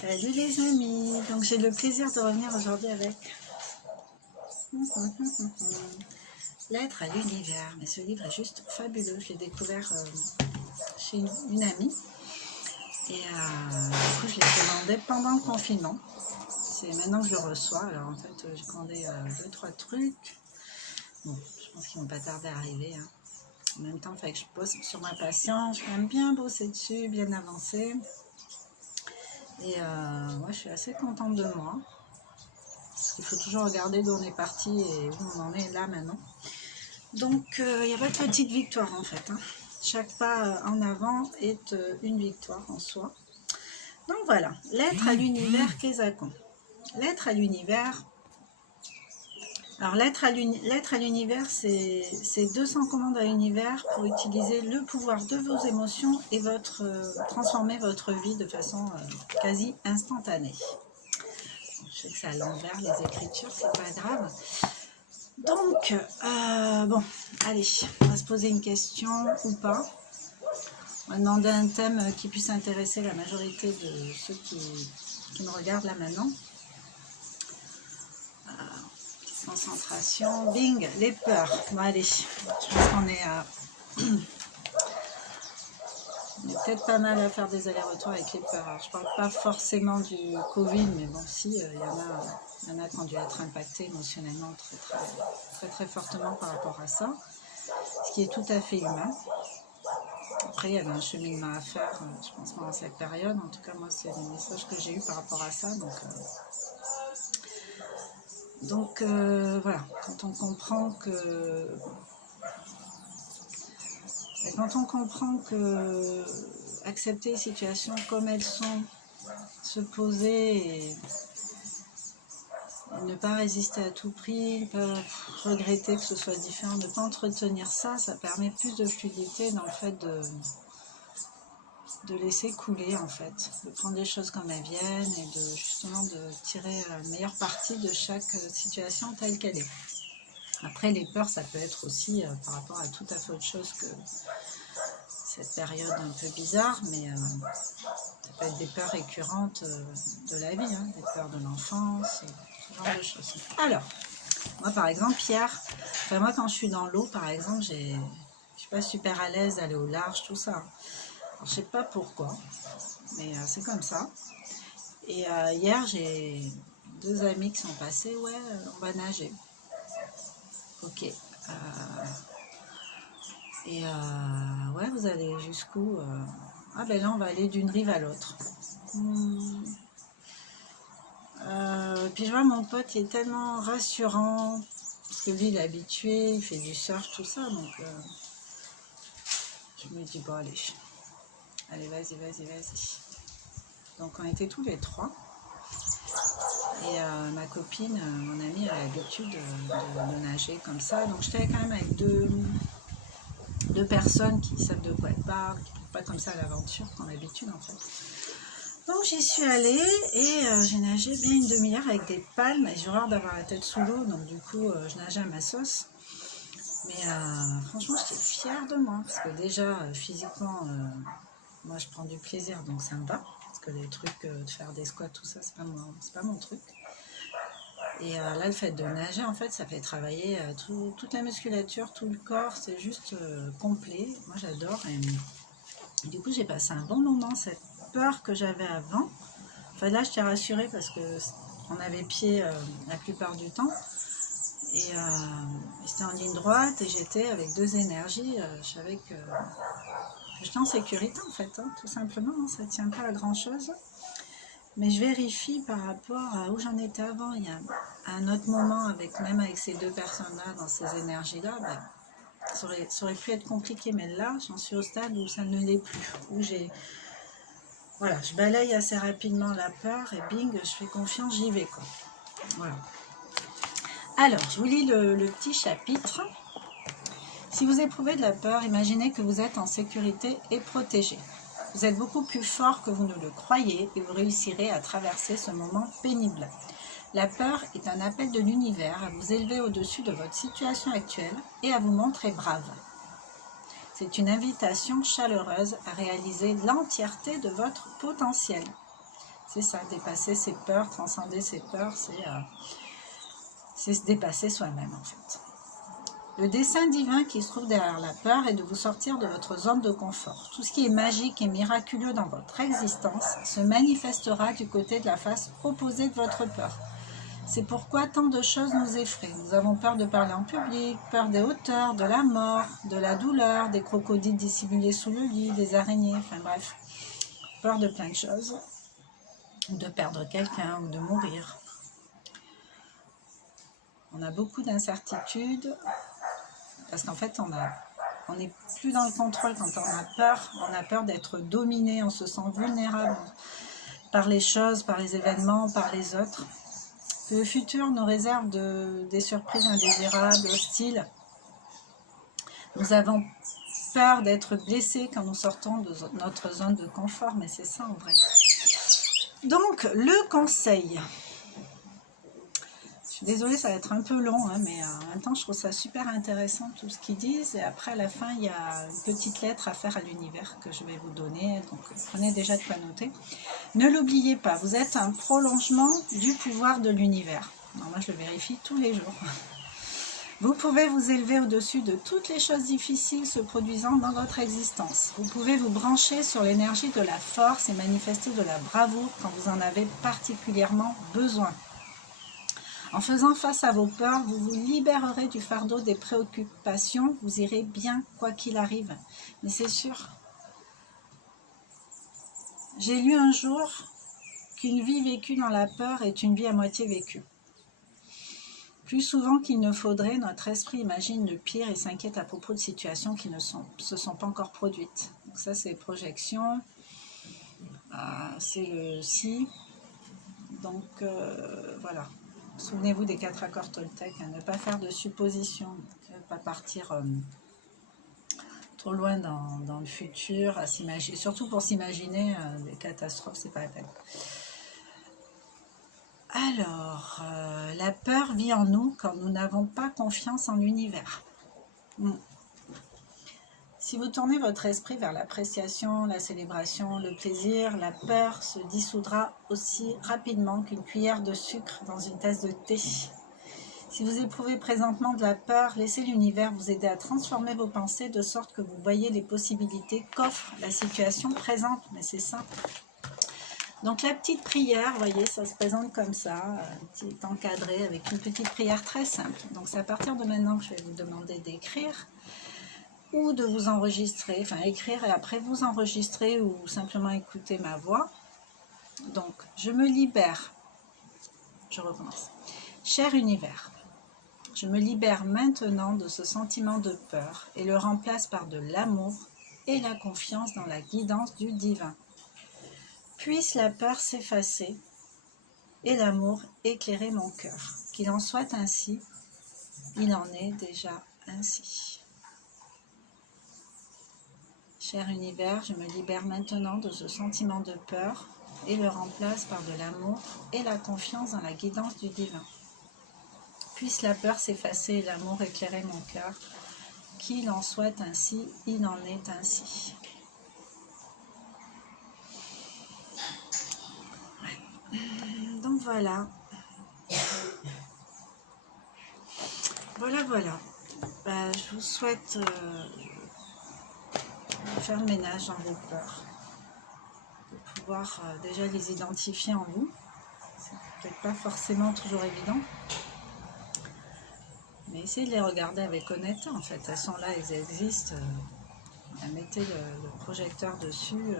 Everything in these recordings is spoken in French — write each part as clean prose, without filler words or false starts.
Salut les amis, donc j'ai le plaisir de revenir aujourd'hui avec Lettre à l'univers, mais ce livre est juste fabuleux, je l'ai découvert chez une amie et du coup je l'ai commandé pendant le confinement, c'est maintenant que je le reçois, alors en fait j'ai commandé 2-3 trucs, bon je pense qu'ils vont pas tarder à arriver, hein. En même temps il fallait que je bosse sur ma patience, je vais bien bosser dessus, bien avancer. Et moi, je suis assez contente de moi. Parce qu'il faut toujours regarder d'où on est parti et où on en est là maintenant. Donc, il n'y a pas de petite victoire en fait, hein. Chaque pas en avant est une victoire en soi. Donc voilà, lettre à l'univers Kezakon. Lettre à l'univers. Alors, lettre à l'univers, c'est 200 commandes à l'univers pour utiliser le pouvoir de vos émotions et transformer votre vie de façon quasi instantanée. Je sais que c'est à l'envers les écritures, c'est pas grave. Donc, bon, allez, on va se poser une question ou pas. On va demander un thème qui puisse intéresser la majorité de ceux qui me regardent là maintenant. Petite concentration. Bing, les peurs. Bon, allez, je pense qu'on est à... On est peut-être pas mal à faire des allers-retours avec les peurs. Alors, je parle pas forcément du Covid, mais bon, si, il y en a qui ont dû être impactés émotionnellement très fortement par rapport à ça, ce qui est tout à fait humain. Après, il y avait un cheminement à faire, je pense, pendant cette période. En tout cas, moi, c'est le message que j'ai eu par rapport à ça. Donc voilà, quand on comprend que accepter les situations comme elles sont, se poser et ne pas résister à tout prix, ne pas regretter que ce soit différent, ne pas entretenir ça, ça permet plus de fluidité dans le fait de laisser couler en fait, de prendre les choses comme elles viennent et justement de tirer la meilleure partie de chaque situation telle qu'elle est. Après les peurs, ça peut être aussi par rapport à tout à fait autre chose que cette période un peu bizarre, mais ça peut être des peurs récurrentes de la vie, hein, des peurs de l'enfance, ce genre de choses. Alors, moi par exemple, Pierre, moi quand je suis dans l'eau par exemple, je suis pas super à l'aise d'aller au large, tout ça. Alors, je sais pas pourquoi, mais c'est comme ça. Et hier, j'ai 2 amis qui sont passés, ouais, on va nager. Ok. Ouais, vous allez jusqu'où Ah ben là, on va aller d'une rive à l'autre. Puis je vois mon pote, il est tellement rassurant, parce que lui, il est habitué, il fait du surf, tout ça, donc je me dis, bon, allez, vas-y. Donc on était tous les 3. Et ma copine, mon amie, elle a l'habitude de nager comme ça. Donc j'étais quand même avec deux personnes qui savent de quoi elles parlent, qui ne partent pas comme ça à l'aventure, qu'on a l'habitude en fait. Donc j'y suis allée et j'ai nagé bien une demi-heure avec des palmes. Et j'ai horreur d'avoir la tête sous l'eau, donc du coup je nageais à ma sauce. Mais franchement, j'étais fière de moi, parce que déjà, physiquement, moi je prends du plaisir, donc ça me va. Parce que les trucs de faire des squats, tout ça, c'est pas mon truc. Et là, le fait de nager, en fait, ça fait travailler toute la musculature, tout le corps, c'est juste complet. Moi, j'adore. Et du coup, j'ai passé un bon moment. Cette peur que j'avais avant, enfin là, je t'ai rassurée parce qu'on avait pied la plupart du temps. Et c'était en ligne droite et j'étais avec 2 énergies. Je savais que j'étais en sécurité, en fait, hein, tout simplement. Hein, ça ne tient pas à grand-chose. Mais je vérifie par rapport à où j'en étais avant. Il y a un autre moment, même avec ces 2 personnes-là, dans ces énergies-là, ça aurait pu être compliqué. Mais là, j'en suis au stade où ça ne l'est plus. Où voilà, je balaye assez rapidement la peur et bing, je fais confiance, j'y vais, quoi. Voilà. Alors, je vous lis le petit chapitre. Si vous éprouvez de la peur, imaginez que vous êtes en sécurité et protégé. Vous êtes beaucoup plus fort que vous ne le croyez et vous réussirez à traverser ce moment pénible. La peur est un appel de l'univers à vous élever au-dessus de votre situation actuelle et à vous montrer brave. C'est une invitation chaleureuse à réaliser l'entièreté de votre potentiel. C'est ça, dépasser ses peurs, transcender ses peurs, c'est se dépasser soi-même en fait. Le dessein divin qui se trouve derrière la peur est de vous sortir de votre zone de confort. Tout ce qui est magique et miraculeux dans votre existence se manifestera du côté de la face opposée de votre peur. C'est pourquoi tant de choses nous effraient. Nous avons peur de parler en public, peur des hauteurs, de la mort, de la douleur, des crocodiles dissimulés sous le lit, des araignées, enfin bref, peur de plein de choses, de perdre quelqu'un ou de mourir. On a beaucoup d'incertitudes parce qu'en fait, on n'est plus dans le contrôle quand on a peur d'être dominé, on se sent vulnérable par les choses, par les événements, par les autres. Le futur nous réserve des surprises indésirables, hostiles. Nous avons peur d'être blessés quand nous sortons de notre zone de confort, mais c'est ça en vrai. Donc, le conseil. Je suis désolée, ça va être un peu long, hein, mais en même temps, je trouve ça super intéressant tout ce qu'ils disent. Et après, à la fin, il y a une petite lettre à faire à l'univers que je vais vous donner. Donc, prenez déjà de quoi noter. Ne l'oubliez pas, vous êtes un prolongement du pouvoir de l'univers. Moi, je le vérifie tous les jours. Vous pouvez vous élever au-dessus de toutes les choses difficiles se produisant dans votre existence. Vous pouvez vous brancher sur l'énergie de la force et manifester de la bravoure quand vous en avez particulièrement besoin. En faisant face à vos peurs, vous vous libérerez du fardeau des préoccupations. Vous irez bien quoi qu'il arrive. Mais c'est sûr. J'ai lu un jour qu'une vie vécue dans la peur est une vie à moitié vécue. Plus souvent qu'il ne faudrait, notre esprit imagine le pire et s'inquiète à propos de situations qui ne se sont pas encore produites. Donc ça, c'est les projections. C'est le si. Donc, voilà. Souvenez-vous des 4 accords Toltec. Hein, ne pas faire de suppositions. Ne pas partir trop loin dans le futur. À s'imaginer, surtout pour s'imaginer des catastrophes, c'est pas la peine. Alors, la peur vit en nous quand nous n'avons pas confiance en l'univers. Si vous tournez votre esprit vers l'appréciation, la célébration, le plaisir, la peur se dissoudra aussi rapidement qu'une cuillère de sucre dans une tasse de thé. Si vous éprouvez présentement de la peur, laissez l'univers vous aider à transformer vos pensées de sorte que vous voyez les possibilités qu'offre la situation présente. Mais c'est simple. Donc la petite prière, vous voyez, ça se présente comme ça, petit encadré avec une petite prière très simple. Donc c'est à partir de maintenant que je vais vous demander d'écrire ou de vous enregistrer, enfin écrire et après vous enregistrer ou simplement écouter ma voix. Donc je me libère, je recommence. Cher univers, je me libère maintenant de ce sentiment de peur et le remplace par de l'amour et la confiance dans la guidance du divin. Puisse la peur s'effacer et l'amour éclairer mon cœur. Qu'il en soit ainsi, il en est déjà ainsi. Cher univers, je me libère maintenant de ce sentiment de peur et le remplace par de l'amour et la confiance dans la guidance du divin. Puisse la peur s'effacer et l'amour éclairer mon cœur. Qu'il en soit ainsi, il en est ainsi. Donc voilà. Voilà. Je vous souhaite de faire le ménage dans vos peurs. De pouvoir déjà les identifier en vous. C'est peut-être pas forcément toujours évident. Mais essayez de les regarder avec honnêteté en fait. Elles sont là, elles existent. Mettez le projecteur dessus.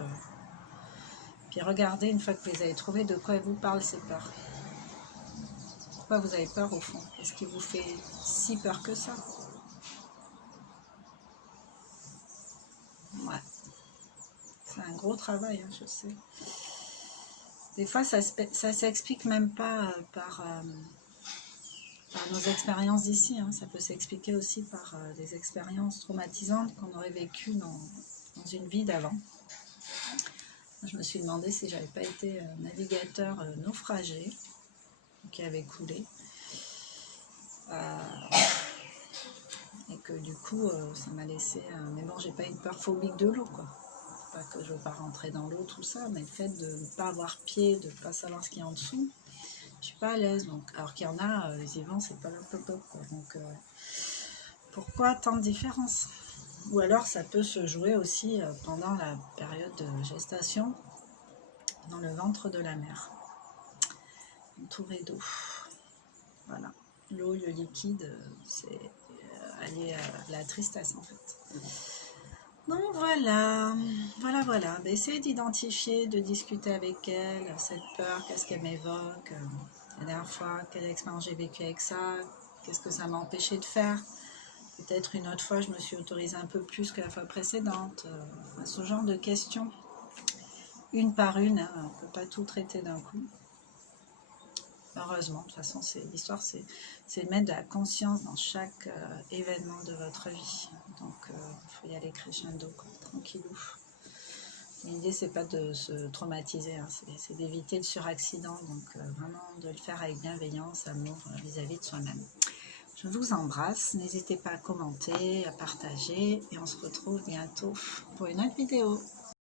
Puis regardez une fois que vous les avez trouvées de quoi elles vous parlent ces peurs. Pourquoi vous avez peur au fond? Qu'est-ce qui vous fait si peur que ça? Ouais. C'est un gros travail, hein, je sais. Des fois, ça s'explique même pas par nos expériences d'ici. Hein. Ça peut s'expliquer aussi par des expériences traumatisantes qu'on aurait vécues dans une vie d'avant. Je me suis demandé si j'avais pas été navigateur naufragé qui avait coulé. Et que du coup, ça m'a laissé... mais bon, j'ai pas une peur phobique de l'eau, quoi. pas que je veux pas rentrer dans l'eau, tout ça, mais le fait de ne pas avoir pied, de ne pas savoir ce qu'il y a en dessous, je suis pas à l'aise. Donc, alors qu'il y en a, ils y vont, c'est pas le top, quoi. Donc, pourquoi tant de différence? Ou alors, ça peut se jouer aussi pendant la période de gestation, dans le ventre de la mère, entouré d'eau. Voilà. L'eau, le liquide, c'est allié à la tristesse, en fait. Donc voilà, voilà. Essayez d'identifier, de discuter avec elle, cette peur, qu'est-ce qu'elle m'évoque. La dernière fois, quelle expérience j'ai vécue avec ça, qu'est-ce que ça m'a empêché de faire. Peut-être une autre fois, je me suis autorisée un peu plus que la fois précédente. Ce genre de questions, une par une, hein, on ne peut pas tout traiter d'un coup. Heureusement, de toute façon, l'histoire, c'est de mettre de la conscience dans chaque événement de votre vie. Donc, il faut y aller crescendo, quoi, tranquillou. L'idée, c'est pas de se traumatiser, hein, c'est d'éviter le suraccident. Donc, vraiment de le faire avec bienveillance, amour vis-à-vis de soi-même. Je vous embrasse, n'hésitez pas à commenter, à partager, et on se retrouve bientôt pour une autre vidéo.